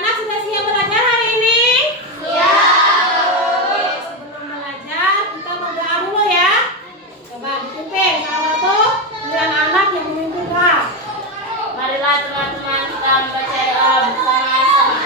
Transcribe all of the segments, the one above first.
anak-anak sudah siap belajar hari ini? Siap. Sebelum belajar kita berdoa dulu ya. Coba dipimpin salah satu dengan anak yang memimpin doa. Marilah teman-teman kita membaca doa bersama-sama.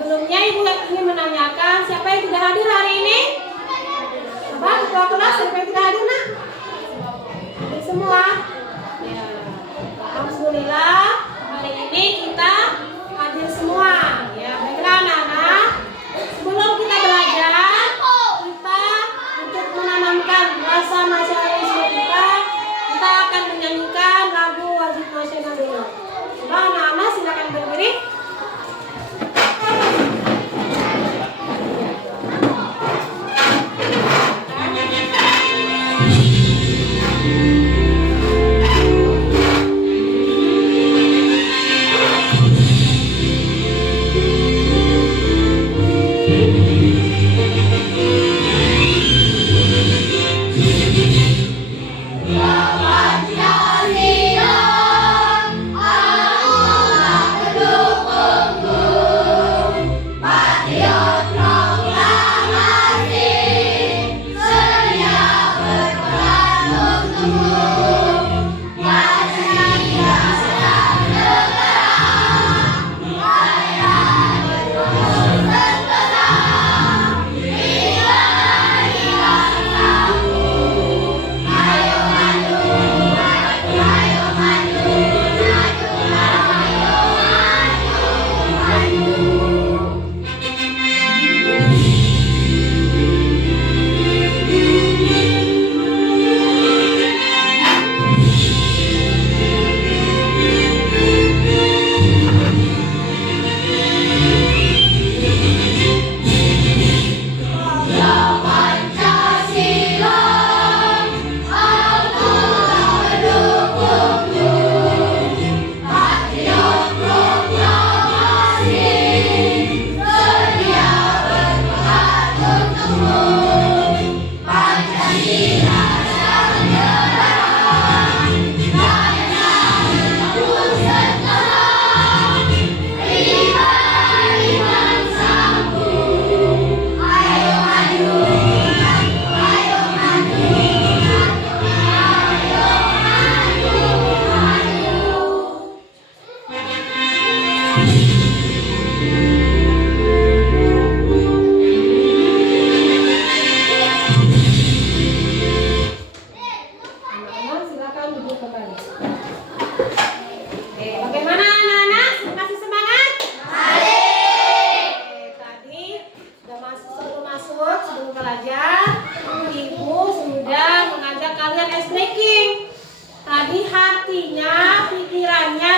Sebelumnya Ibu ingin menanyakan siapa yang tidak hadir hari ini? Coba ketua kelas siapa yang tidak hadir nak? Hadir semua? Ya. Alhamdulillah hari ini kita hadir semua. Ya, baiklah anak-anak. Sebelum kita belajar, kita untuk menanamkan rasa nasionalisme kita akan menyanyikan lagu wajib nasional dulu. Coba anak-anak silakan berdiri.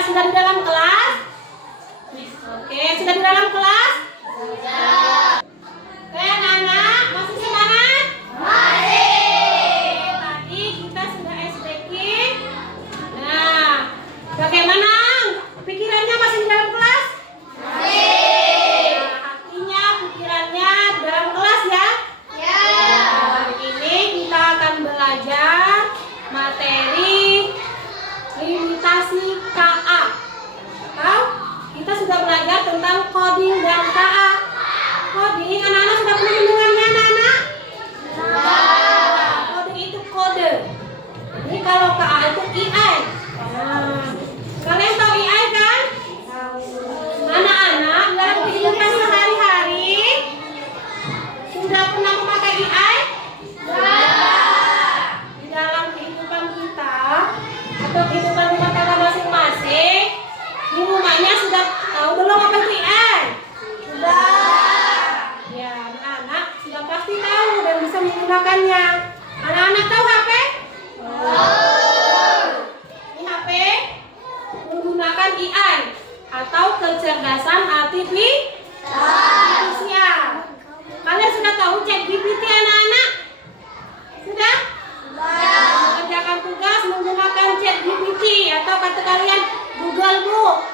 Sudah di dalam kelas? Oke, sudah di dalam kelas? Sudah. Oke, anak-anak, masih semangat? Masih. Tadi kita sudah SBK. Nah, bagaimana? Pikirannya masih di dalam kelas? Masih. Nah, menggunakannya. Anak-anak tahu HP? Ini HP menggunakan AI atau kecerdasan artifisial. Kalian sudah tahu ChatGPT anak-anak? Sudah? Mengerjakan tugas menggunakan ChatGPT atau kata kalian Google Book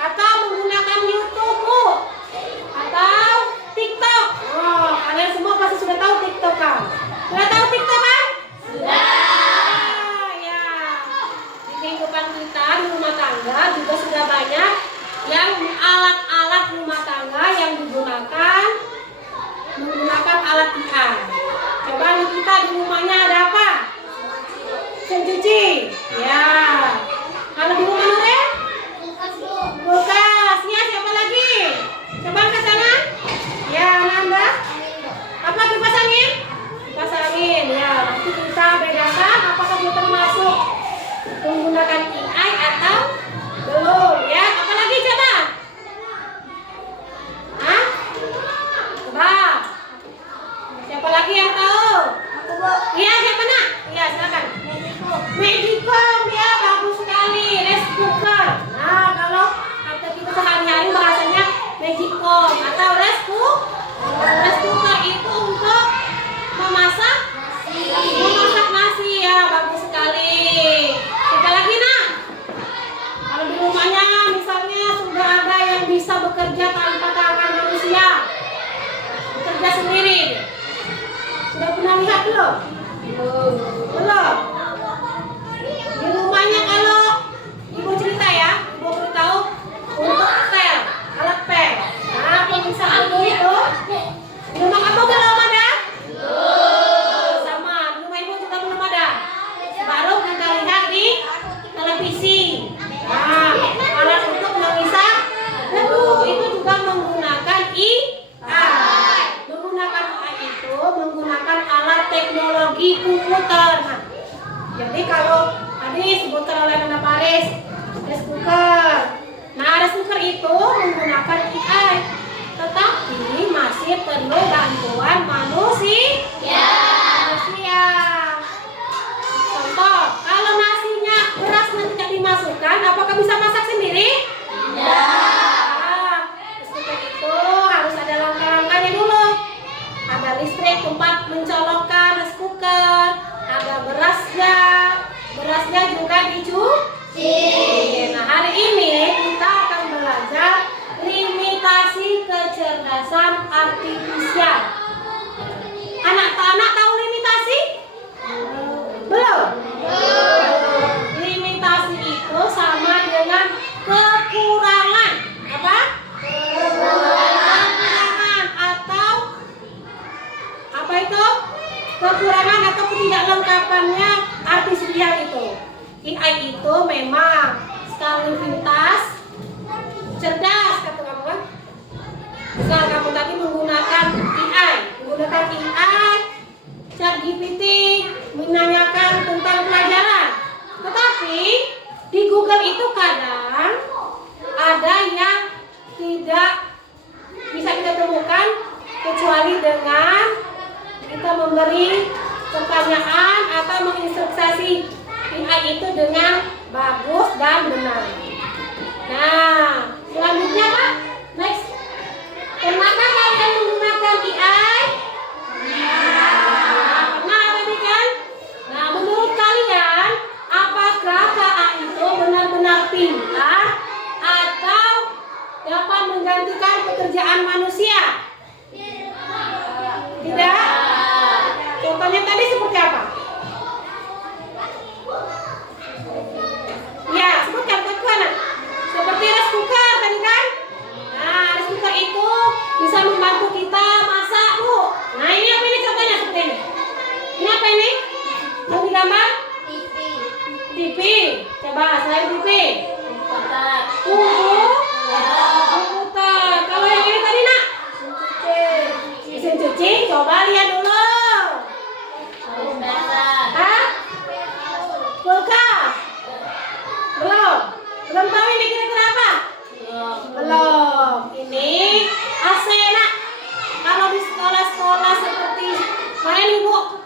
atau menggunakan YouTube Book atau TikTok. Oh, kalian semua pasti sudah tahu TikTok kan? Sudah tahu TikTok kan? Sudah. Ya. Di kehidupan kita di rumah tangga juga sudah banyak yang alat-alat rumah tangga yang menggunakan alat AI. Coba nih kita di rumahnya ada apa? Mesin cuci. Ya. Kalau di rumah Nuril? Kulkas. Ya, siapa lagi? Coba ke sana. Ya, Nanda. Apa kipas angin? Kipas angin. Ya, nanti kita bedakan apakah dia termasuk menggunakan AI atau belum. Ya, apa lagi coba? Hah? Coba. Siapa lagi yang tahu? Aku, Bu. Iya, siapa nak? Iya, silakan. Magicom, ya bagus sekali. Rice cooker. Nah, kalau kata kita sehari-hari bahasanya Magicom atau rice cooker itu untuk memasak nasi. Ya, bagus sekali. Siapa lagi nak? Kalau di rumahnya misalnya sudah ada yang bisa bekerja tanpa tangan manusia, bekerja sendiri. Sudah pernah lihat belum? Belum. Di rumahnya kalau ibu cerita ya, ibu beritahu untuk pel, alat pel. Nah, pemirsa itu di rumah kamu belum ada? Sama, di rumah ibu juga belum ada. Baru kita lihat di televisi. Nah, alat untuk menghisap debu itu juga menggunakan AI. Menggunakan AI itu menggunakan alat teknologi komputer. Nah, jadi kalau tadi disebutkan oleh Nanda Paris, rice cooker. Nah, rice cooker itu menggunakan AI, tetapi masih perlu bantuan manusia. Contoh, kalau nasinya berasnya tidak dimasukkan, apakah bisa masak sendiri? Nah, rice cooker itu harus ada langkah-langkahnya dulu. Ada listrik tempat mencolokkan rice cooker, ada berasnya juga dicuci. Nah, hari ini kita akan belajar limitasi kecerdasan artifisial. Anak-anak tahu limitasi? Belum? Limitasi itu sama dengan kekurangan. Apa? Kekurangan atau apa itu? Kekurangan atau ketidaklengkapannya artifisial itu. AI itu memang sekali pintas, cerdas kata kamu kan? Misal kamu tadi menggunakan AI, ChatGPT menanyakan tentang pelajaran. Tetapi di Google itu kadang ada yang tidak bisa kita temukan kecuali dengan kita memberi pertanyaan atau menginstruksi AI itu dengan bagus dan benar. Nah, selanjutnya Pak, next. Pernahkah kalian menggunakan AI? Pernah tadi kan? Nah, menurut kalian, apakah AI itu benar-benar pintar atau dapat menggantikan pekerjaan manusia? Tidak? Contohnya tadi seperti apa? Ya, sebutkan contohnya. Seperti rice cooker tadi kan? Nah, rice cooker itu bisa membantu kita masak, Bu. Nah, ini apa ini contohnya seperti ini? Ini apa ini? Yang digambar? TV. Coba selain TV. Komputer. Kalau yang ini tadi nak? Mesin cuci. Coba lihat dulu. Hah? Kulkas? Belum. Belum tahu ini kira-kira apa? Belum. Ini AC nak. Kalau di sekolah-sekolah seperti mana nih Bu?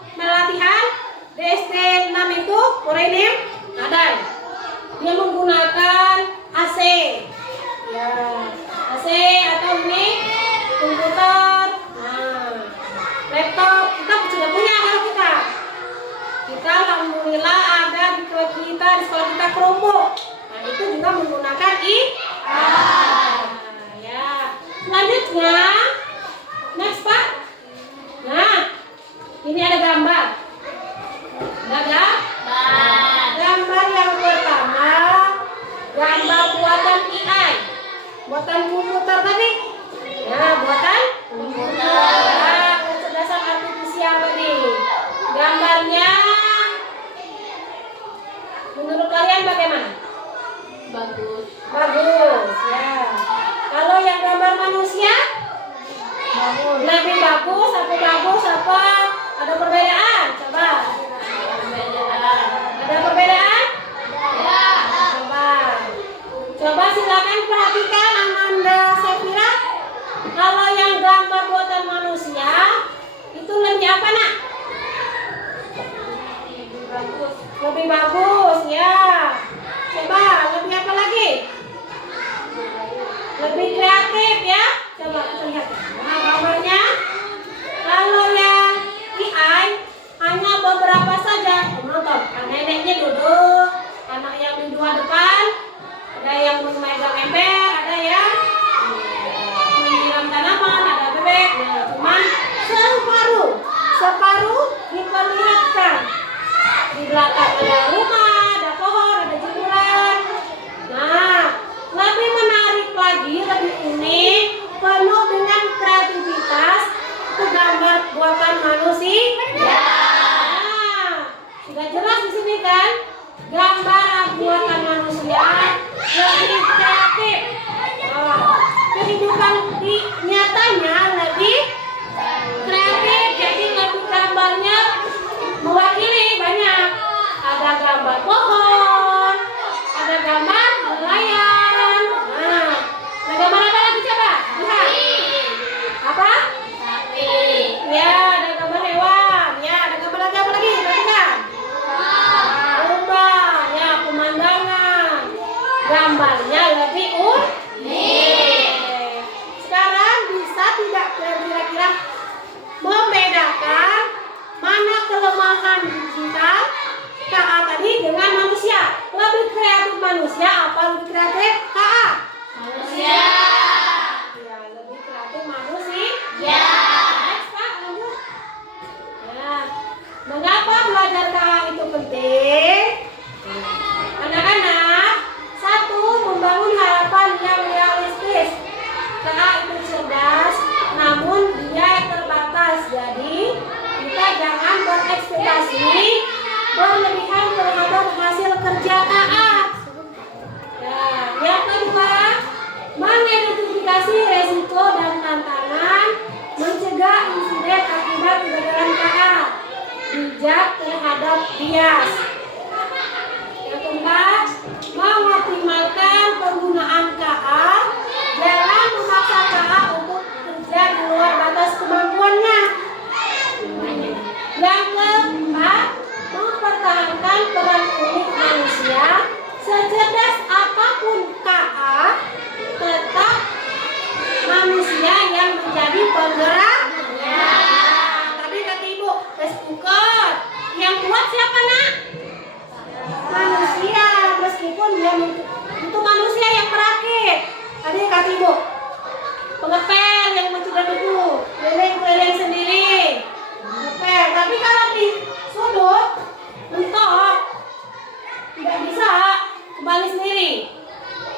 itu juga menggunakan ya. Selanjutnya, next Pak. Nah, ini ada gambar. Ada gambar yang pertama, gambar buatan AI, buatan komputer tadi. Ya, buatan komputer. Nah, kecerdasan artifisial tadi. Gambarnya, menurut kalian bagaimana? Bagus. Bagus, ya. Kalau yang gambar manusia, lebih bagus, apa? Ada perbedaan? Coba. Ada perbedaan? Ya. Coba silakan perhatikan Amanda Safira. Kalau yang gambar buatan manusia itu lebih apa nak? Lebih bagus ya. Coba lebih apa lagi? Lebih kreatif ya. Coba kita lihat. Nah gambarnya. Kalau yang AI hanya beberapa saja. Menonton. Neneknya duduk, anak yang di dua depan, ada yang memegang ember, ada yang menyiram tanaman, ada bebek. Nah, cuman separuh diperlihatkan. Di belakang ada rumah, ada pohon, ada jemuran. Nah, lebih menarik lagi, lebih unik, penuh dengan kreativitas. Itu gambar buatan manusia. Ya. Nah, sudah jelas di sini kan? Gambar buatan manusia lebih kreatif. Kehidupan di nyatanya lebih kreatif, jadi lebih gambarnya mewakili banyak. Ada gambar pohon, ada gambar nelayan. Nah, ada gambar apa lagi coba? Lihat. Apa? Sapi. Ya, ada gambar hewan. Ya, ada gambar lagi apa lagi? Perhatikan. Domba. Ya, pemandangan. Gambarnya lebih unik. Sekarang bisa tidak kira-kira membedakan mana kelemahan digital KA tadi dengan manusia? Lebih kreatif manusia apa lebih kreatif KA? Manusia. Ya, lebih kreatif manusia. Ya. Next Pak, lanjut. Ya, mengapa belajar KA itu penting? Anak-anak, satu, membangun harapan yang realistis. KA itu cerdas, namun dia terbatas. Jadi kita jangan berekspektasi berlebihan terhadap hasil kerja KA. Ya, yang kedua, mengidentifikasi resiko dan tantangan, mencegah insiden akibat kegagalan KA, bijak terhadap bias. Yang keempat, mengoptimalkan penggunaan KA, jangan memaksa KA untuk kerja di luar batas kemampuannya. Yang keempat, mempertahankan peran unik manusia. Secerdas apapun KA, tetap manusia yang menjadi penggeraknya. Tadi kata ibu, rice cooker yang kuat siapa nak? Manusia, meskipun dia itu manusia yang merakit. Tadi kata ibu, pengepel yang mencegah debu, keliling-keliling sendiri. Pengepel, tapi kalau di sudut mentok tidak bisa kembali sendiri.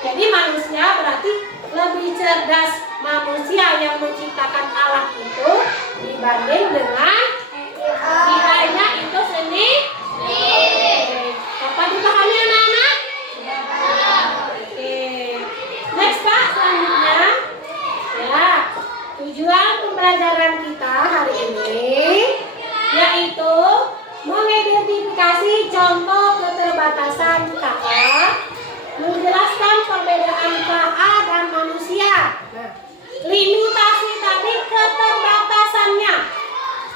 Jadi manusia berarti lebih cerdas manusia yang menciptakan alat itu dibanding dengan AI-nya itu sendiri. Apa dipahami anak-anak? Oke. Next Pak, selanjutnya ya, tujuan pembelajaran kita hari ini yaitu mengidentifikasi contoh keterbatasan KA, menjelaskan perbedaan KA dan manusia. Limitasi tadi keterbatasannya,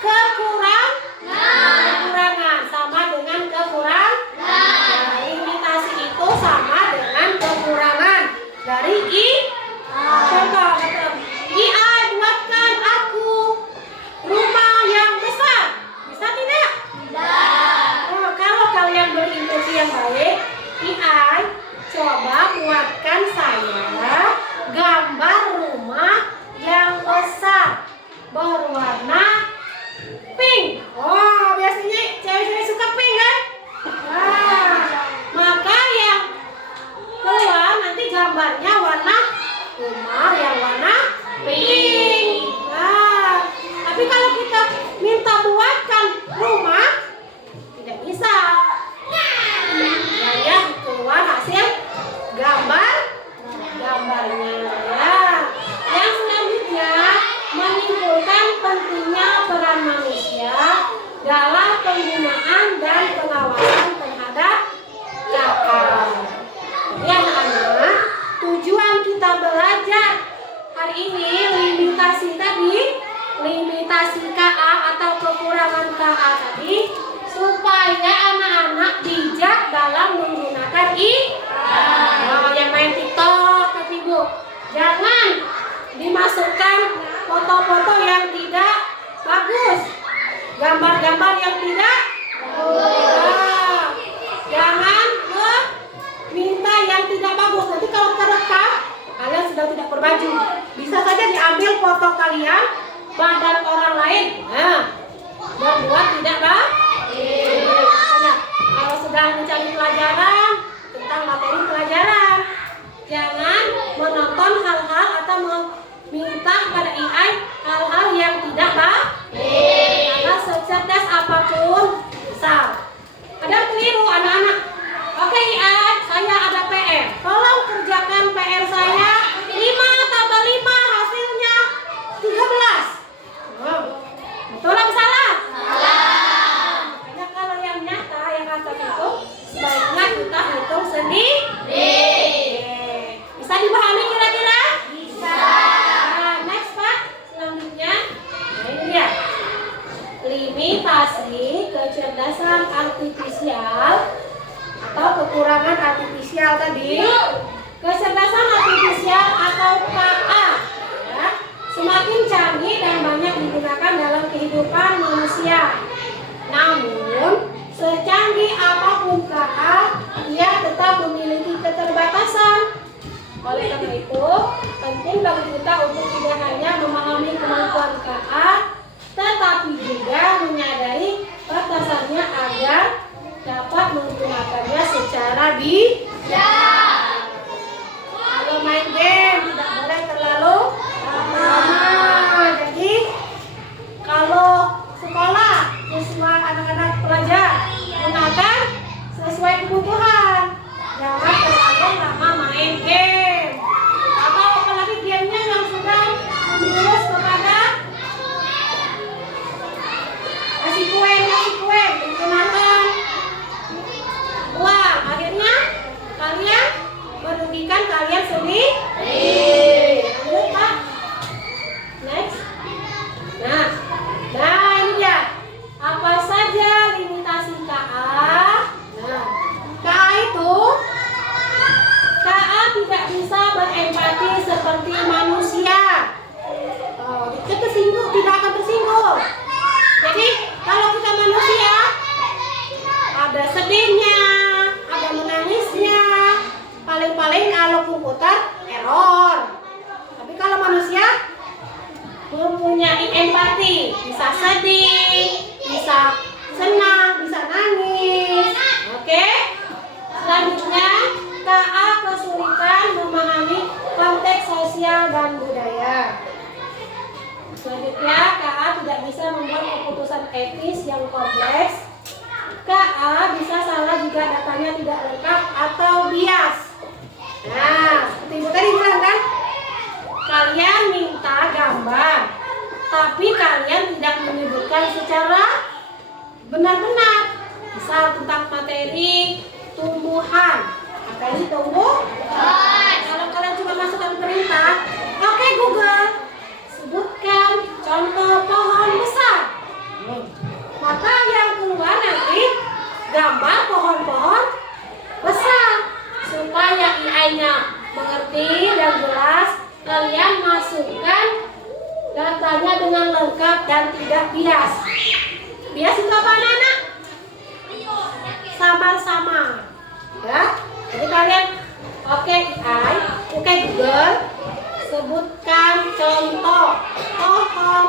kekurangan sama dengan kekurangan. Limitasi itu sama dengan kekurangan dari contoh IA buatkan aku rumah yang besar, bisa tidak? Tidak. Kalau kalian berintensi yang baik, AI coba menyimpulkan pentingnya peran manusia dalam penggunaan dan pengawasan terhadap KA. Jadi anak-anak, tujuan kita belajar hari ini limitasi tadi, limitasi KA atau kekurangan KA tadi, supaya anak-anak bijak dalam menggunakan yang main TikTok, Ibu. Jangan dimasukkan foto-foto yang tidak bagus, gambar-gambar yang tidak jangan minta yang tidak bagus. Nanti kalau terekam, kalian sudah tidak berbaju. Bisa saja diambil foto kalian, badan orang lain, membuat tidak baik. Kalau sedang mencari pelajaran tentang materi pelajaran, jangan menonton hal-hal atau meminta pada AI hal-hal yang tidak baik. Karena secerdas apapun bisa. Ada keliru anak-anak. Oke AI, saya ada PR. Tolong kerjakan PR saya 5 tambah 5 hasilnya 13. Betul atau salah? Salah. Makanya kalau yang nyata yang atas itu sebaiknya kita hitung sendiri. Bisa dipahami kira-kira? Bisa. Nah, next Pak. Selanjutnya, nah ini dia. Limitasi kecerdasan artifisial atau kekurangan artifisial tadi. Kecerdasan artifisial atau KA ya, semakin canggih dan banyak digunakan dalam kehidupan manusia. Namun, secanggih apapun KA, ia tetap memiliki keterbatasan. Oleh karena itu, penting bagi kita untuk tidak hanya memahami kemampuan KA, tetapi juga menyadari batasannya agar dapat menggunakannya secara bijak. Kalau main game tidak boleh terlalu lama. Jadi kalau sekolah sesuai anak-anak pelajar gunakan sesuai kebutuhan. Jangan terlalu lama main game. Atau apalagi gamenya yang sudah menjurus kepada kasih kue digunakan. Wah, akhirnya kalian merugikan kalian sendiri. Lanjut Pak. Next. Nah ini dia. Apa saja limitasi KA? Nah, KA itu tidak bisa berempati seperti manusia. Kita tersinggung, tidak akan tersinggung. Jadi kalau kita manusia, ada sedihnya, ada menangisnya, paling-paling kalau komputer error. Tapi kalau manusia mempunyai empati, bisa sedih, bisa senang, bisa nangis. Oke? Selanjutnya, KA kesulitan memahami konteks sosial dan budaya. Selanjutnya, KA tidak bisa membuat keputusan etis yang kompleks. KA bisa salah jika datanya tidak lengkap atau bias. Nah, seperti Ibu tadi bilang kan, kalian minta gambar, tapi kalian tidak menyebutkan secara benar-benar. Misal tentang materi tumbuhan, materi tumbuhan. Kalau kalian cuma masukkan perintah, oke Google, sebutkan contoh pohon besar. Maka yang keluar nanti gambar pohon-pohon besar. Supaya AI-nya mengerti dan jelas, kalian masukkan datanya dengan lengkap dan tidak bias. Bias itu apa anak-anak? Samar-samar. Ya? Jadi kalian oke AI, oke Google, sebutkan contoh pohon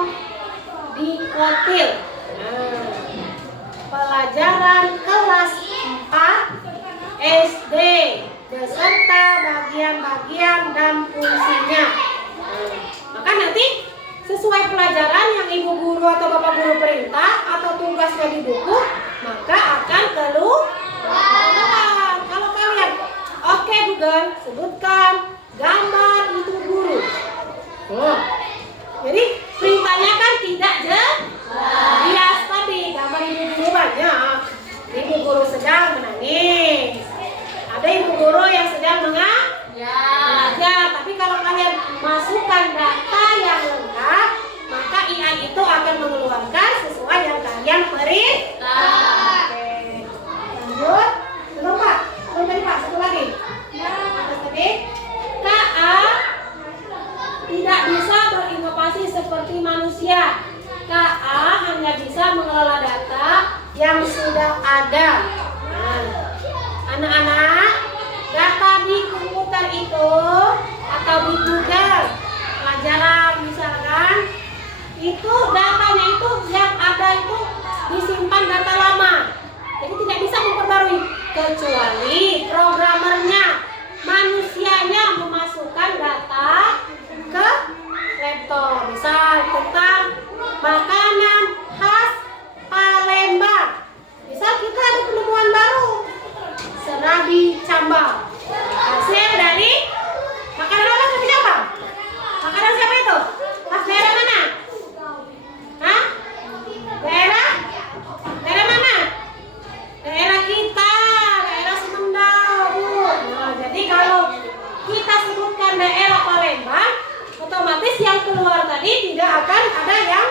dikotil. Pelajaran kelas 4 SD beserta bagian-bagian dan fungsinya. Maka nanti sesuai pelajaran yang ibu guru atau bapak guru perintah atau tugasnya di buku, maka akan keluar. Kalau kalian oke Google, sebutkan gambar itu guru. Jadi perintah datanya kan tidak jelas. Tadi gambar ibu guru banyak. Ibu guru sedang menangis. Ada ibu guru yang sedang mengajar. Tapi kalau kalian masukkan data yang lengkap, maka IA itu akan mengeluarkan sesuai yang kalian perintah. Oke. Lanjut. Belum Pak? Belum tadi Pak? Satu lagi. Atas tadi. KA tidak bisa berinovasi seperti manusia. KA hanya bisa mengelola data yang sudah ada. Nah, anak-anak, data di komputer itu atau di Google pelajaran misalkan, itu datanya itu yang ada itu disimpan data lama. Jadi tidak bisa memperbarui kecuali programmernya, manusianya memasukkan data ke laptop. Misal tentang makanan khas Palembang. Misal kita ada penemuan baru, serabi cambang. Hasil dari makanan apa serabi cambang? Makanan siapa itu? Khas daerah mana? Hah? Daerah mana? Daerah kita, daerah Sumedang, Bu. Nah, jadi kalau kita sebutkan daerah Palembang, otomatis yang keluar tadi tidak akan ada yang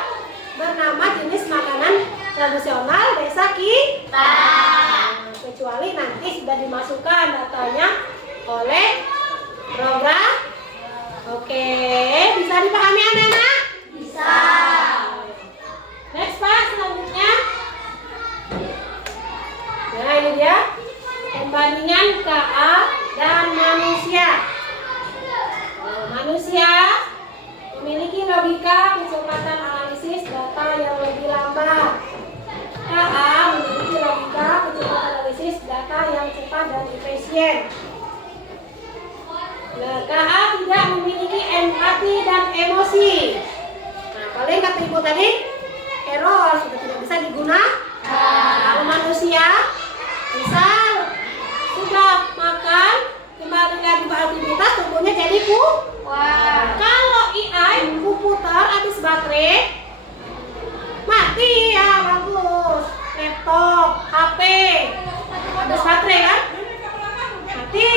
bernama jenis makanan tradisional desa kita. Nah, kecuali nanti sudah dimasukkan datanya oleh program. Oke, bisa dipahami anak-anak? Bisa. Next Pak, selanjutnya. Nah, ini dia pembandingan KA dan manusia. Manusia memiliki logika kecepatan analisis data yang lebih lambat. KA memiliki logika kecepatan analisis data yang cepat dan efisien. Nah, KA tidak memiliki empati dan emosi. Nah, paling kata ibu tadi, error sudah tidak bisa digunakan. Kalau manusia, misal sudah makan, kembali lagi beraktivitas, tubuhnya jadi kuat. Kalau AI, komputer habis baterai, mati ya, bagus. Laptop, HP, habis baterai kan? Mati.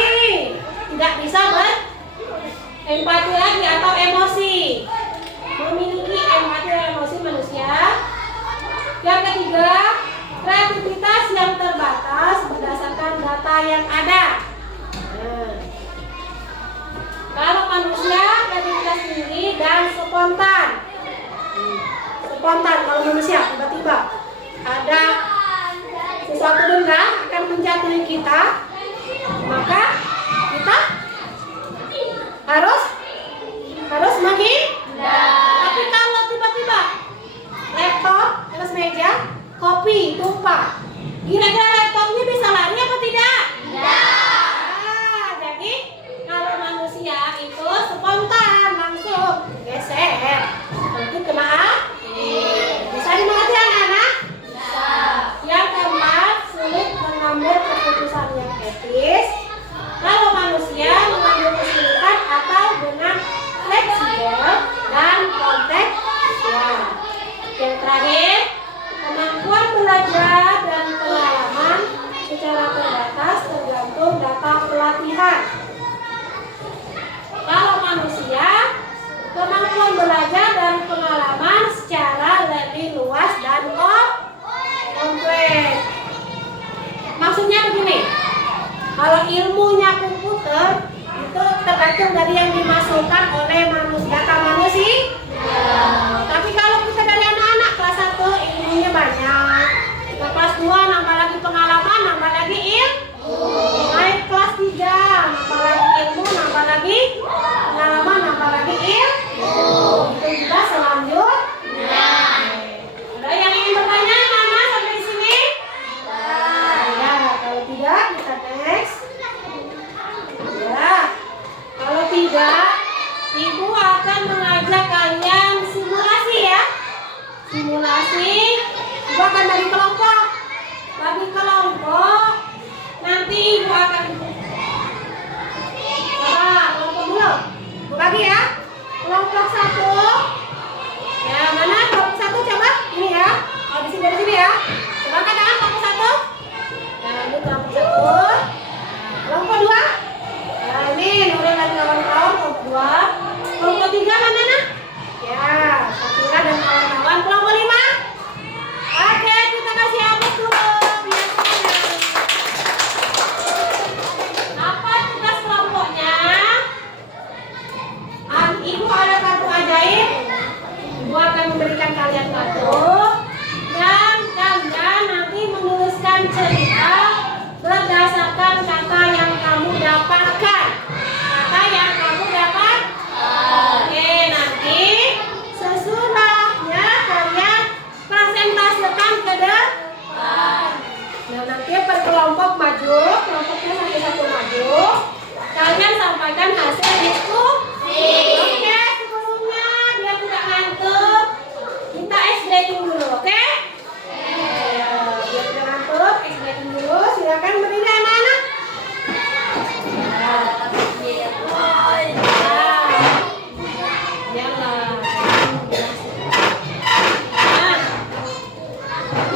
Tidak bisa berempati lagi atau emosi. Memiliki empati dan emosi manusia. Yang ketiga, kreativitas yang terbatas berdasarkan data yang ada. Nah, kalau manusia kreativitas tinggi dan spontan. Spontan kalau manusia tiba-tiba ada sesuatu benda akan menjatuhi kita, maka kita harus menghindar. Tapi kalau tiba-tiba laptop atas meja, kopi tumpah, kira-kira laptopnya bisa lari apa tidak? Nah, jadi kalau manusia itu spontan langsung geser, nanti kena bisa dimengerti anak-anak? Yang keempat, sulit mengambil keputusan yang etis. Kalau manusia mengambil kesulitan atau dengan fleksibel dan kontekstual. Yang terakhir, kemampuan belajar dan pengalaman secara terbatas tergantung data pelatihan. Kalau manusia, kemampuan belajar dan pengalaman secara lebih luas dan kompleks. Maksudnya begini, kalau ilmunya komputer itu tergantung dari yang dimasukkan oleh data manusia. Tapi kalau kita dari anak-anak kelas 1 ilmunya banyak, kelas 2 nambah lagi pengalaman, nambah lagi ilmu, naik kelas 3 nambah lagi ilmu, nambah lagi pengalaman, nambah lagi ilmu. Itu juga selanjutnya. Ada yang ingin bertanya Mama sampai di sini? Ya, kalau tidak kita next. Ya, kalau tidak, Ibu akan mengajak kalian simulasi ya. Simulasi, Ibu akan bagi kelompok. Bagi kelompok, nanti Ibu akan kelompok dulu. Ibu bagi ya. Kelompok 1 Ya, mana kelompok 1 coba? Ini ya. Oh, di sini dari sini ya. Coba angkat tangan kelompok 1. Nah, ini kelompok 1. Kelompok 2. Nah, ini Nurul dan kawan-kawan kelompok 2. Kelompok 3 mana nak? Ya, Safira dan kawan-kawan kelompok 5. Oke, kita kasih hapus dulu. Biasanya. Apa tugas kelompoknya? Ibu ada kartu ajaib. Ibu akan memberikan kalian kartu dan kalian nanti menuliskan cerita berdasarkan kata yang kamu dapatkan. Kata yang kamu dapat. Oke, nanti sesudahnya kalian presentasikan ke depan. Nah, nanti per kelompok maju, kelompoknya satu-satu maju. Kalian sampaikan hasil diskusi. Oke, sebelumnya biar tidak ngantuk, kita ice breaking dulu, oke? Biar tidak ngantuk, ice breaking dulu. Silakan berdiri anak-anak.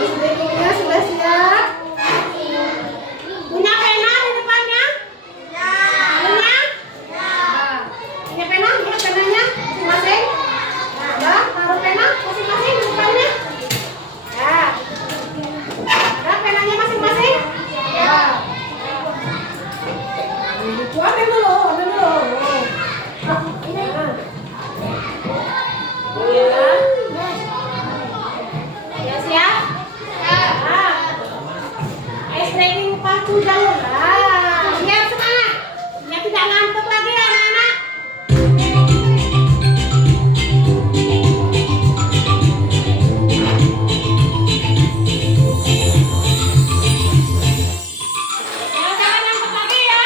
Ice breakingnya sudah siap. Punya pena di depannya? Punya? Punya pena? Lihat penanya masing-masing. Nah, taruh pena masing-masing di depannya. Ya. Ada penanya masing-masing? Ya. Ambil dulu, ambil dulu. Ya. Ya, siap? Nah. Ice breaking pacu jalur. Siap semangat. Ya, tidak ngantuk lagi anak-anak. Ya, jangan ngantuk lagi ya.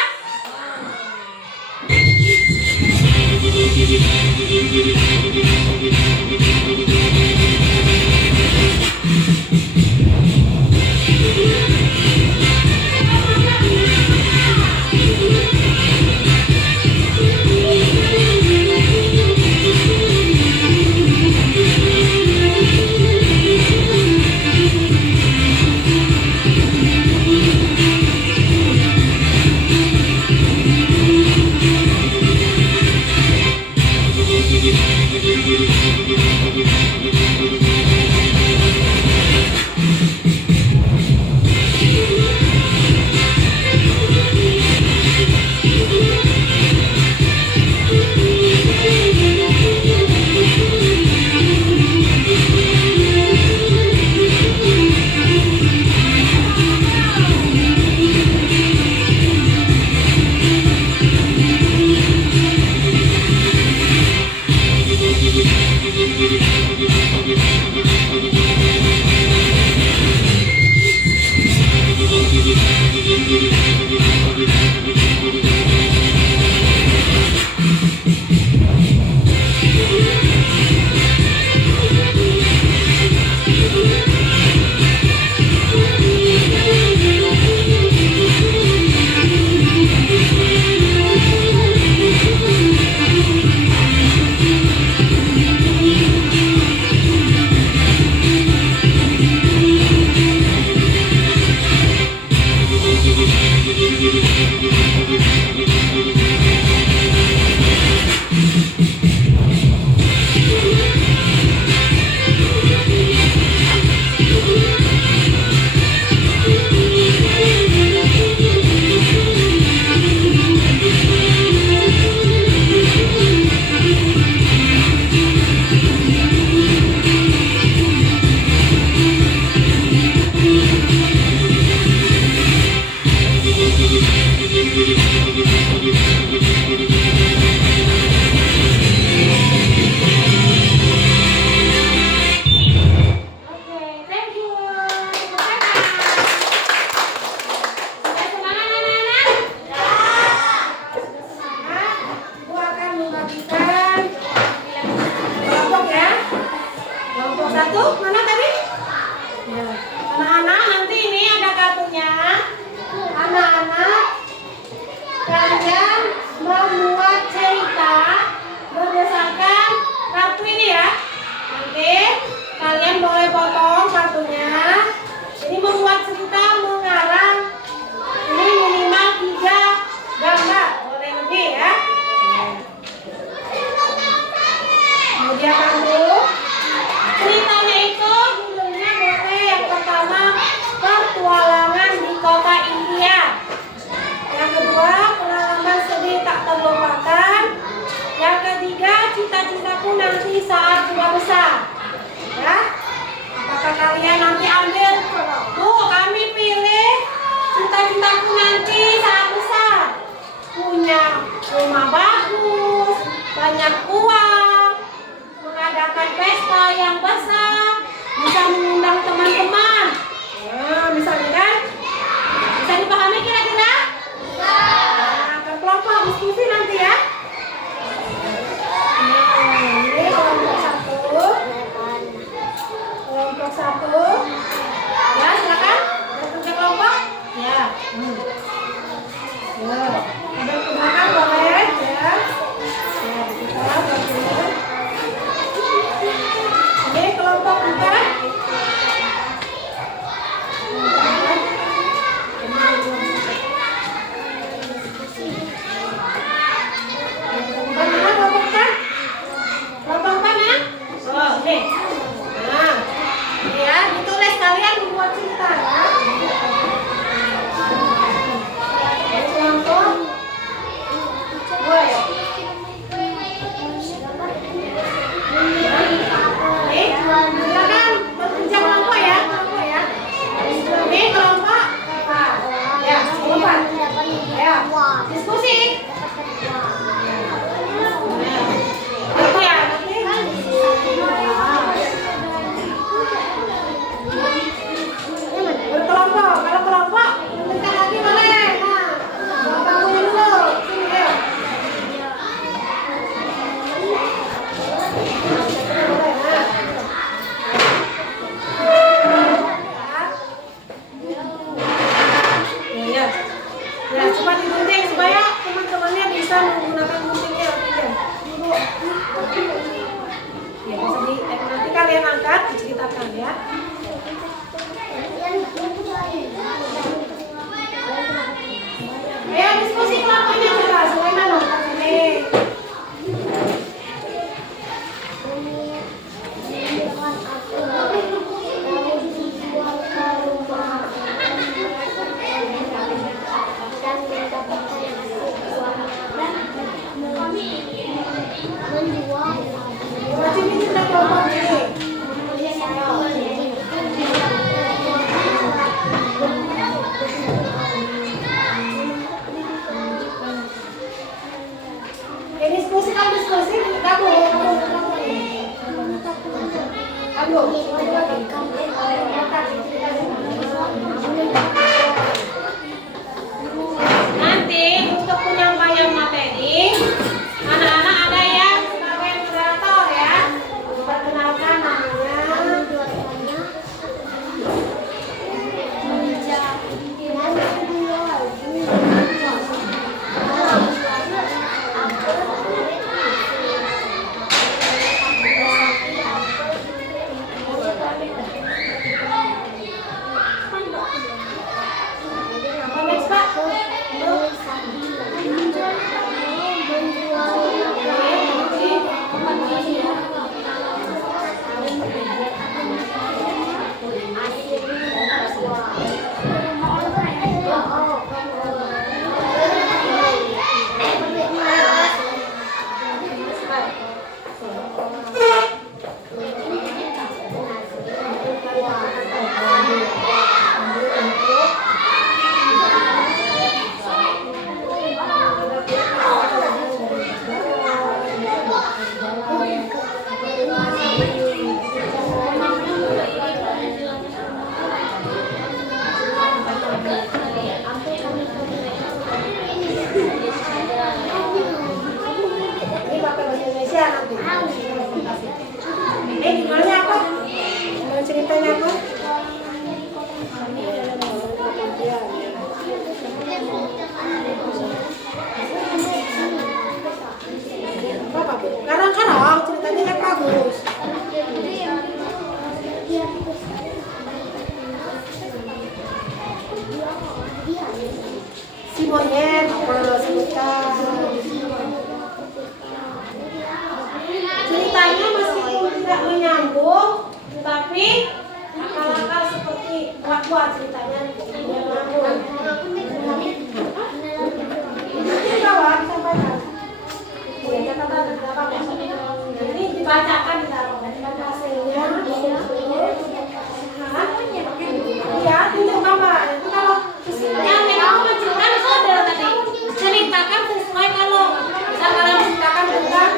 Oke, pesta yang besar, bisa mengundang teman-teman. Nah, misalnya kan, bisa dipahami kira-kira? Nah, berkelompok diskusi nanti ya. Nah, ini kelompok satu. Ya, silakan. Berkerja kelompok. Ya. Ya. Ada ke belakang boleh ya. Ya, kita boleh. Ini kelompok 4. Diskusi. Itu ya, berkelompok. Kalau kelompok, bentar lagi boleh. Nah, bangunin dulu. Sini ya. Ya, cepat digunting supaya teman-temannya bisa menggunakan guntingnya. Ya, bisa nanti kalian angkat, diceritakan ya. Ayo diskusi kelompoknya coba, Sulaiman loh. Nih. Wajib ini sudah kelompok ini. Ya diskusi kamu. Nanti untuk penyampaian materi, anak-anak ada yang sebagai moderator ya. Perkenalkan namanya. Gimana apa? Ceritanya apa? Karang-karang ceritanya kan bagus. Si monyet apa sebutkan? Ceritanya meskipun tidak menyambung, tapi akal-akal seperti buat-buat ceritanya tidak menyambung. Ini kawan sampaikan. Ya, kata-kata ini dibacakan di dalam hasilnya. Ya, tunjuk gambar. Itu kalau yang memang menceritakan itu adalah tadi ceritakan sesuai kalau misalkan menceritakan tentang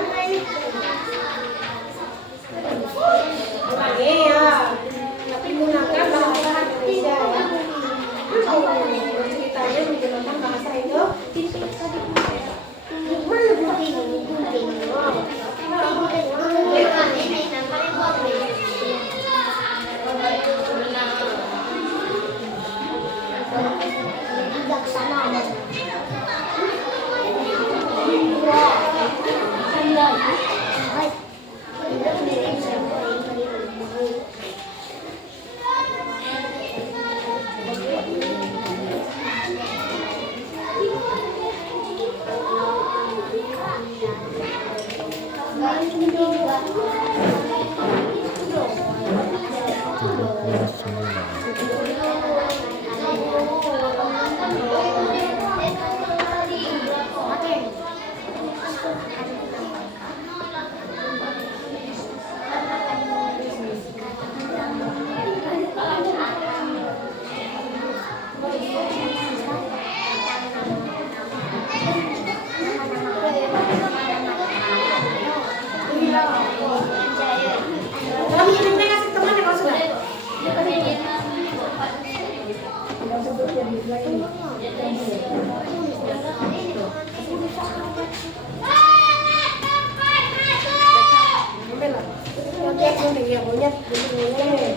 lihat di sini.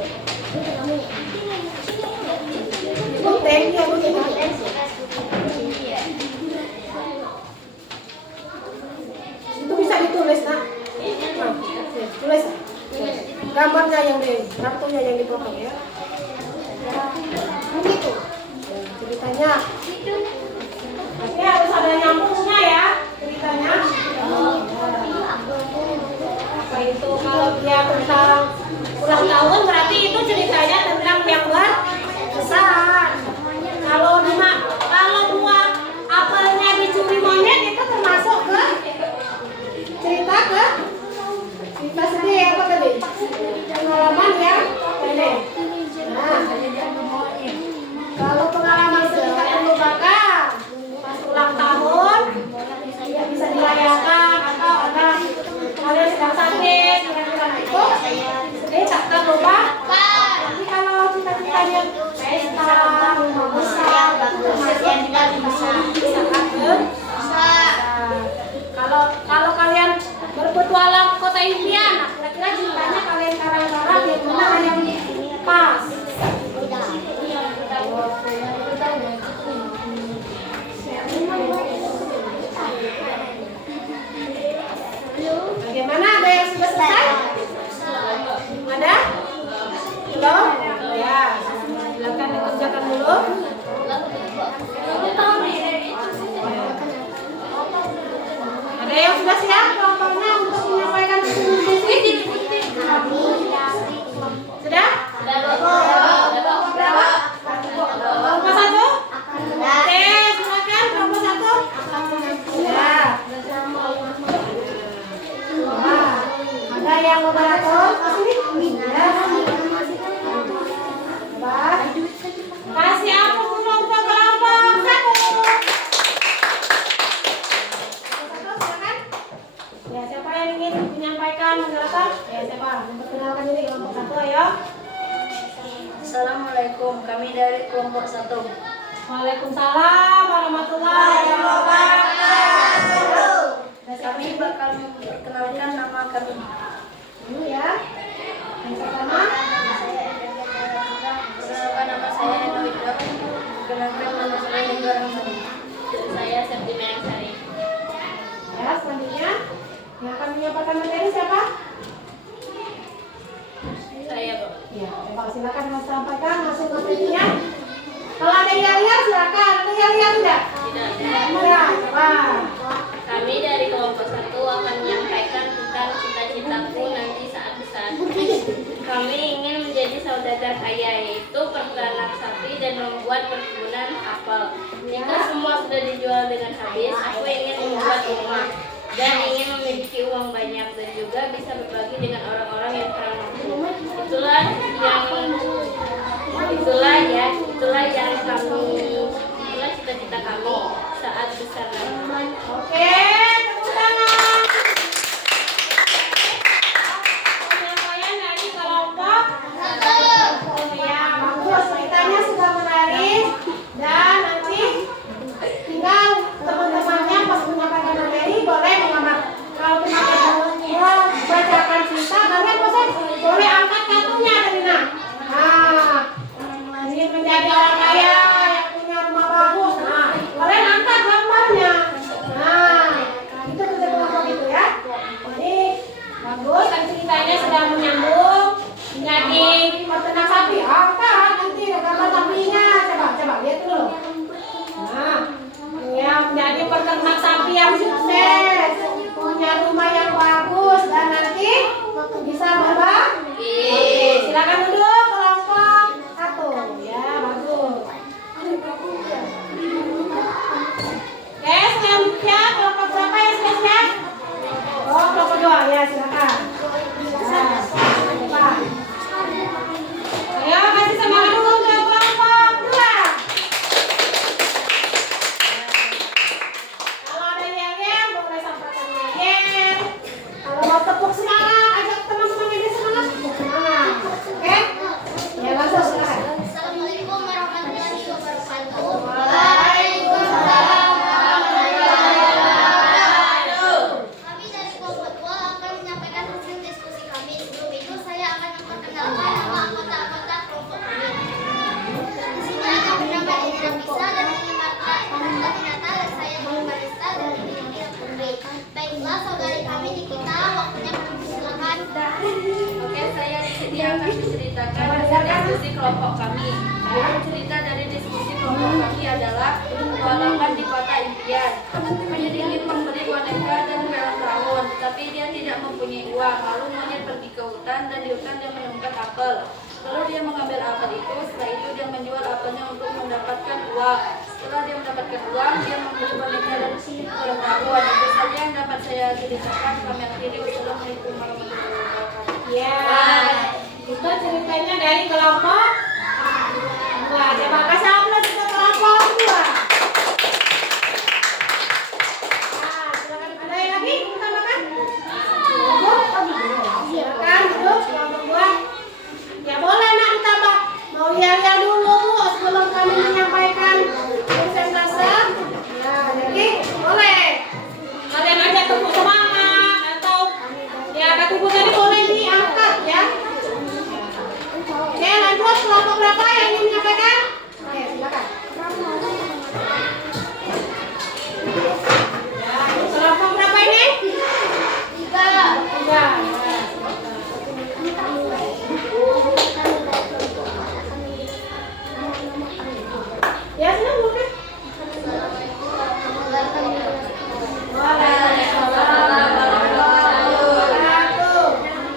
Gunting ya gunting. Itu bisa ditulis nak. Nah, tulis. Gambarnya yang di kartunya yang dipotong ya. Begitu. Ceritanya. Tapi harus ada nyambungnya ya ceritanya. Apa itu kalau dia tentang ulang tahun berarti itu ceritanya tentang yang besar. Kalau buah apelnya dicuri monyet itu termasuk ke cerita sedih apa tadi? Pengalaman ya pendek. Nah, kalau pengalaman sedih tak terlupakan pas ulang tahun tidak bisa dirayakan atau ada kalian sedang sakit kira-kira itu sedih tak terlupakan. Tapi kalau cita-citanya pesta rumah besar kalau kalian berpetualang ke kota impian, nah, kira-kira ceritanya kalian karang-karang yang mana yang pas? Bagaimana? Ada yang sudah selesai? Ada? Belum? Ya, silakan dikerjakan dulu. Ada yang sudah siap kelompoknya untuk menyampaikan visi? Sudah? Berapa? Kelompok 1? Oke, silakan kelompok 1. Ya. Wah, ada yang moderator? Ya. Kasih aku untuk kelompok 1. Ya, siapa yang ingin menyampaikan penjelasan? Ya, siapa? Memperkenalkan diri kelompok 1, ayo. Assalamualaikum, kami dari kelompok 1. Waalaikumsalam warahmatullahi wabarakatuh. Kami bakal memperkenalkan nama kami. Dulu ya. Yang pertama, Perkenalkan nama saya Eno Idam. Perkenalkan nama saya Hendra Rahmadi. Saya Septi Merengsari. ya, selanjutnya yang akan menyampaikan materi siapa? Saya, Pak. Ya, coba silakan Mas sampaikan hasil materinya. Kalau ada yang lihat silakan. Ada yang lihat tidak? Tidak. Ya, coba. Kami dari kelompok 1 akan menyampaikan tentang cita-citaku nanti saat besar. Kami ingin menjadi saudagar kaya, yaitu peternak sapi dan membuat perkebunan apel. Jika semua sudah dijual dengan habis, aku ingin membuat rumah dan ingin memiliki uang banyak dan juga bisa berbagi dengan orang-orang yang kurang mampu. Itulah cita-cita kami saat besar nanti. Oke, tepuk tangan. Penyampaian dari kelompok 1. Ya, bagus. Ceritanya sudah menarik dan nanti tinggal teman-temannya pas menyampaikan materi boleh mengambil. Kalau kita bacakan cerita, kalian boleh angkat kartunya dari nah. Ingin menjadi orang kaya yang punya rumah bagus. Nah, kalian angkat gambarnya. Nah, menceritakan hasil diskusi kelompok kami. Cerita dari diskusi kelompok kami adalah petualangan di kota impian. Monyet ingin membeli boneka dan ulang tahun, tetapi dia tidak mempunyai uang. Lalu monyet pergi ke hutan, dan di hutan dia menemukan apel. Lalu dia mengambil apel itu, setelah itu dia menjual apelnya untuk mendapatkan uang. Setelah dia mendapatkan uang, dia membeli boneka dan ulang tahun. Itu saja yang dapat saya ceritakan. Kami akhiri. Wassalamualaikum warahmatullahi wabarakatuh. Ya, itu ceritanya dari kelompok 2. Terima kasih aplaus untuk kelompok 2. Nah, silakan ada yang lagi tambahkan? Silakan duduk kelompok 2. Ya boleh nak ditambah. Mau yel-yel dulu sebelum kami menyampaikan presentase. Ya, jadi boleh. Kalian aja tepuk semangat atau ya kaki tadi boleh diangkat ya. Oke, lanjut kelompok berapa yang ingin menyampaikan? Oke, silakan. Ya, kelompok berapa ini? 3. Ya, senang bukan?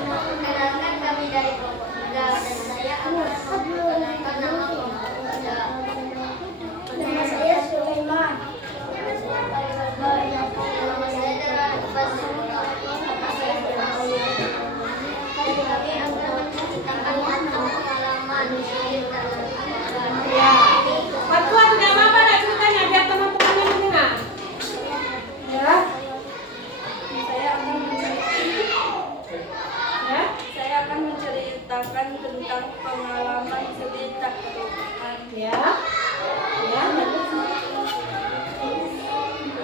Perkenalkan kami dari kelompok 3 dan saya akan memperkenalkan nama kelompok 3. Nama saya Sulaiman. Nama saya Faisal. Nama saya adalah Faisal. Kami akan menceritakan tentang pengalaman cerita. Ya. Waktu tidak apa-apa nak ceritanya biar teman-teman yang mendengar. Ya. Ya. Saya akan menceritakan tentang pengalaman cerita kehidupan. Ya. Ya.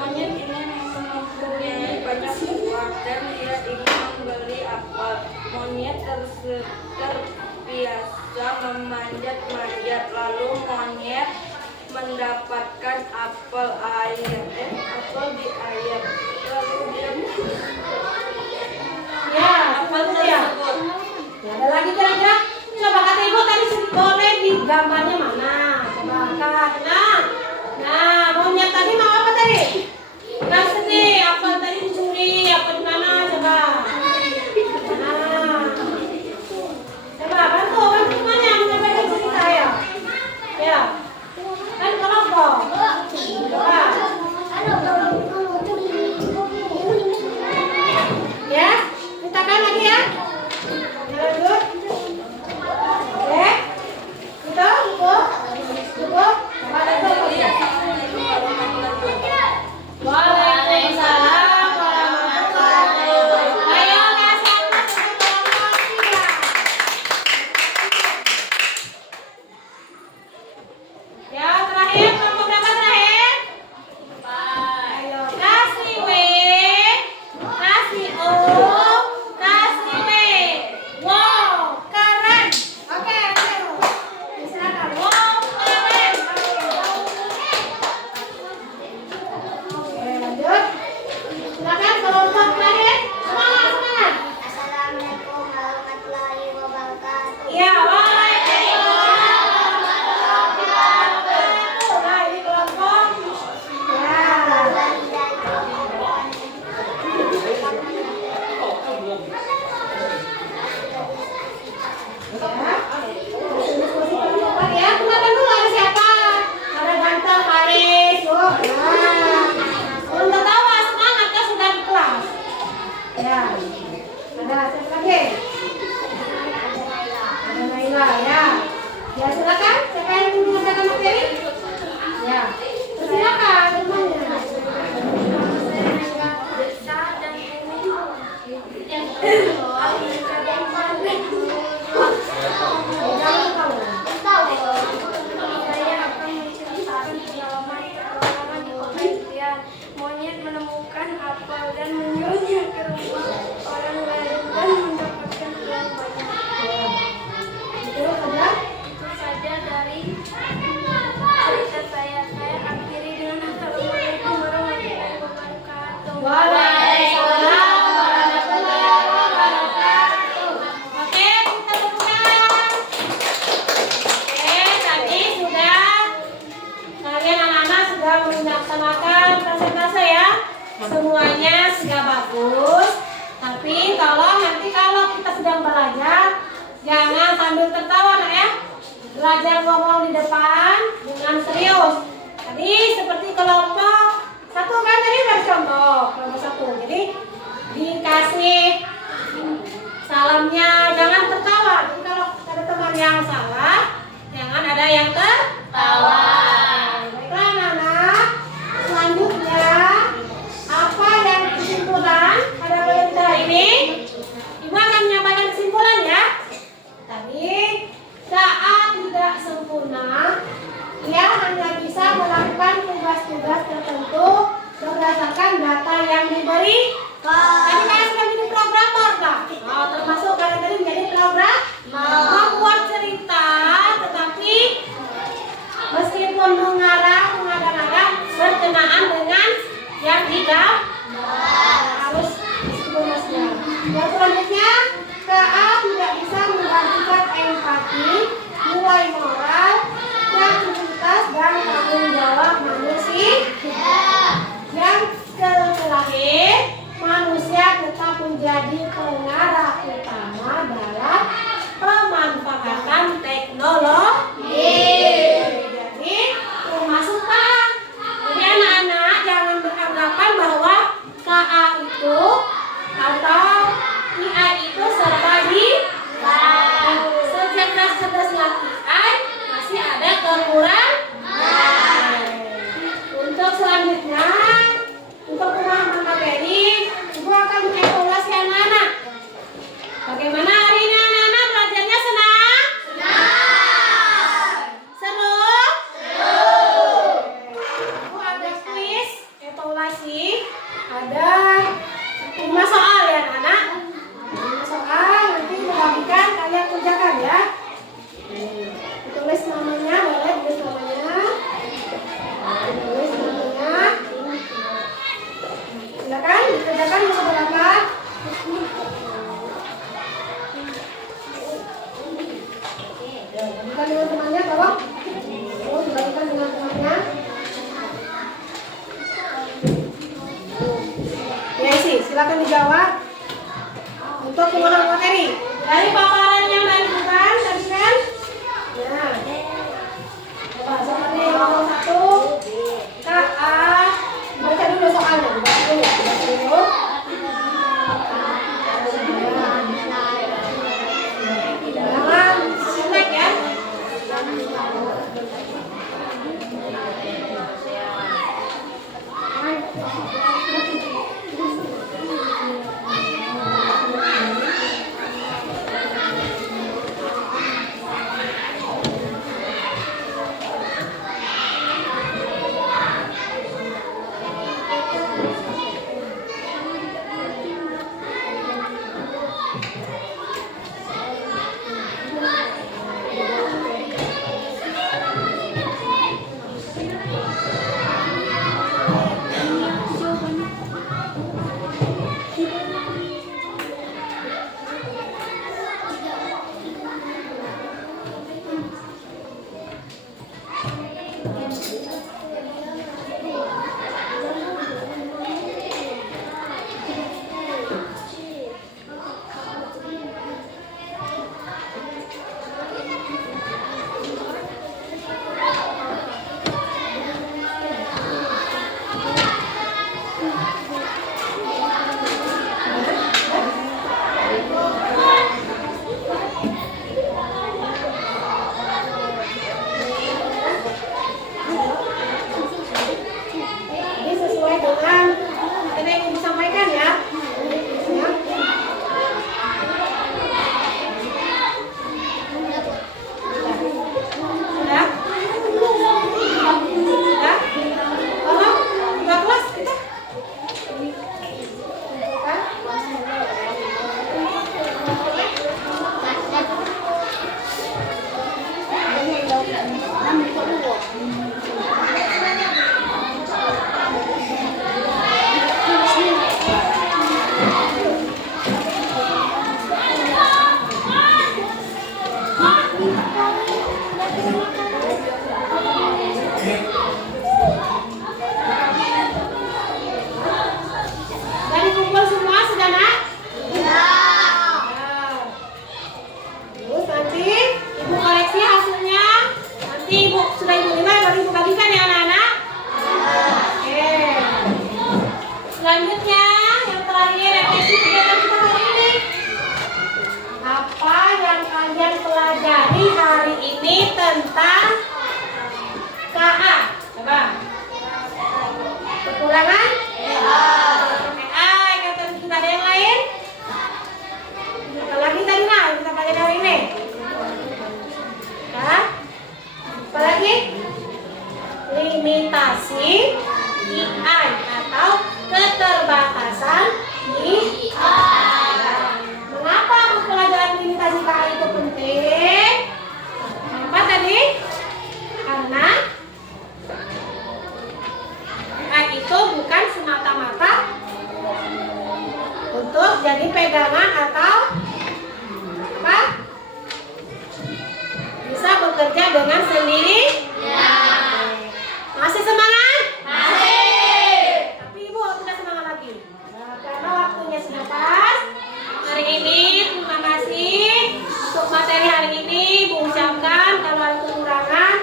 Monyet ini mempunyai banyak uang dan dia ingin membeli apel. Monyet terbiasa memanjat-manjat, lalu monyet mendapatkan apel di air. Lalu dia Ya, apel itu ya. Ya, ada lagi kira-kira? Coba kata ibu tadi boleh di gambarnya mana? Coba angkat. Nah, monyet tadi mau apa tadi? Nah, sedih. Apel tadi dicuri. Apel di mana? Coba. Nah, coba bantu semuanya menyampaikan cerita ya. Ya, kan kelompok. Coba. Ya, ceritakan lagi ya. Ya, lanjut. Oke. Itu, cukup. Cukup. Waalaikumsalam warahmatullahi wabarakatuh. Ayo kasih aplaus untuk kelompok 3. Ya, terakhir kelompok berapa terakhir? Ayo kasih W, kasih O, kasih W. Wow, keren. Oke, silakan. Wow, keren. Oke, lanjut. Silakan kelompok terakhir. Semangat, semangat. Assalamualaikum warahmatullahi wabarakatuh. Iya, waalaikumsalam warahmatullahi wabarakatuh. Nah, ini kelompok. Ya, kenalan dulu ada siapa? Ada ganteng, Faris. Oh, nah. Belum tertawa, semangat kan sudah di kelas. Ya, ada siapa lagi? Ada Naila, ya. Ya, silakan. Siapa yang ingin menyampaikan materi? Ya, silakan semuanya. Monyet menemukan apel dan menyuruhnya ke rumah orang lain dan mendapatkan uang banyak. Itu semuanya sudah bagus. Tapi nanti kalau kita sedang belajar, jangan sambil tertawa nak ya. Belajar ngomong di depan dengan serius. Tadi seperti kelompok satu kan tadi udah contoh kelompok satu. Jadi dikasih salamnya jangan tertawa. Jadi kalau ada teman yang salah, jangan ada yang tertawa. Baiklah anak-anak. Selanjutnya apa yang kesimpulan pada pelajaran ini? Ibu akan menyampaikan kesimpulan ya. Tadi saat tidak sempurna, ia hanya bisa melakukan tugas-tugas tertentu berdasarkan data yang diberi. Tadi kalian sudah menjadi programmer tak? Termasuk kalian tadi menjadi programmer, membuat cerita, tetapi meskipun mengada-ngada berkenaan dengan yang harus disebutnya. Yang selanjutnya, KA tidak bisa menggantikan empati, nilai moral, kreativitas dan tanggung jawab manusia. Yang terakhir, manusia tetap menjadi pengarah utama dalam pemanfaatan teknologi. Jadi termasuk Pak. Jadi anak-anak jangan beranggapan bahwa KA itu atau IA itu serba secerdas-cerdasnya AI masih ada kekurangan. Untuk selanjutnya, untuk pemahaman materi, Ibu akan mengevaluasi anak-anak. Bagaimana hari ini anak-anak belajarnya senang? Seru? Ibu ada kuis, evaluasi, ada 5 soal ya anak-anak. 5 soal nanti dibagikan kalian kerjakan ya. Tulis namanya, boleh tulis namanya. Tulis namanya. Silakan dikerjakan yang sudah dapat. Dibagikan dengan temannya, tolong. Dibagikan dengan temannya. Ya sih, silakan dijawab. Untuk pengolahan materi dari paparan yang tadi bukan tadi kan? Ya. Coba soalnya nomor 1 KA. Baca dulu soalnya. Baca dulu. Jangan selek ya. ketersediaan atau keterbatasan gizi. Mengapa pelajaran lintasi KA itu penting? Apa tadi? Karena KA itu bukan semata-mata untuk jadi pegangan atau apa? Bisa bekerja dengan sendiri. Masih semangat? Masih. Tapi ibu tidak semangat lagi. Karena waktunya sudah pas. Hari ini terima kasih untuk materi hari ini. Bu ucapkan kalau ada kekurangan,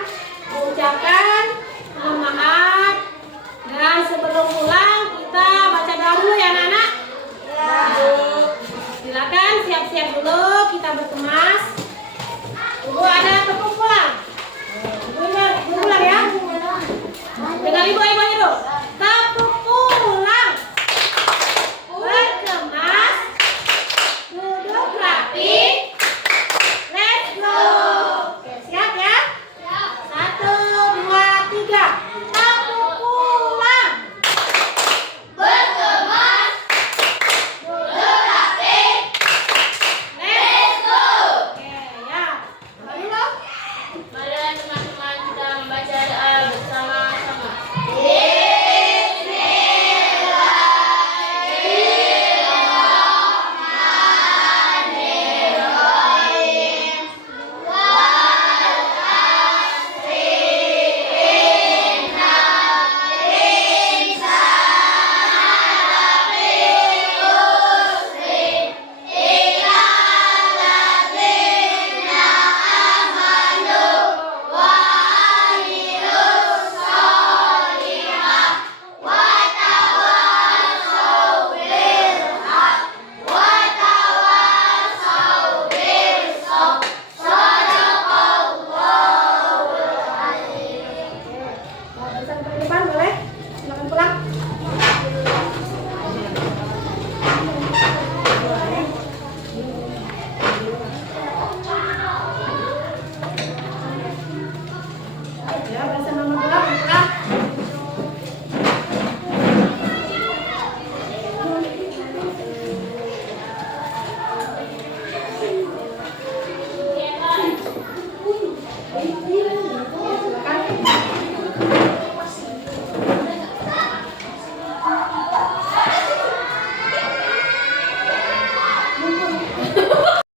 Bu ucapkan mohon maaf. Dan sebelum pulang kita baca doa dulu ya anak-anak. Silakan siap-siap dulu kita berkemas. Ibu ada tepuk pulang. Ibu pulang ya. Dengan ibu dulu. Tepuk pulang. Berkemas. Duduk rapi. Let's go. Oke, siap ya? 1, 2, 3. Tepuk pulang. Berkemas. Duduk rapi. Let's go. Oke, ya. Dulu. Marilah teman-teman kita membaca doa bersama-sama. Sampai depan boleh? Silakan pulang. Ya, bersama mama pulang. Silakan.